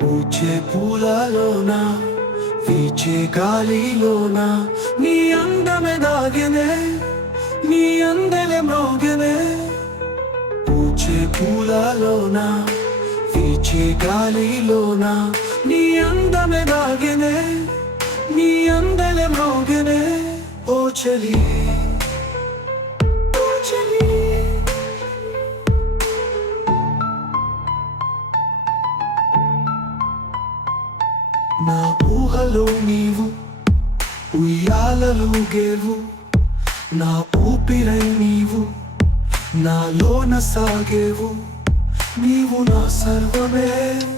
పూచే పూలలోన వీచే గాలిలోన నీ అందమే దాగనే నీ అందెలే మ్రోగనే పూచే పూలలోన వీచే గాలిలోన నీ అందమే దాగనే నీ అందెలే మ్రోగనే ఓ చలియే నా ఊహలో నీవు ఉయ్యాలలో గేవు నా ఊపిరై నీవు నాలోన సాగేవు. నీవు నా సర్వమే.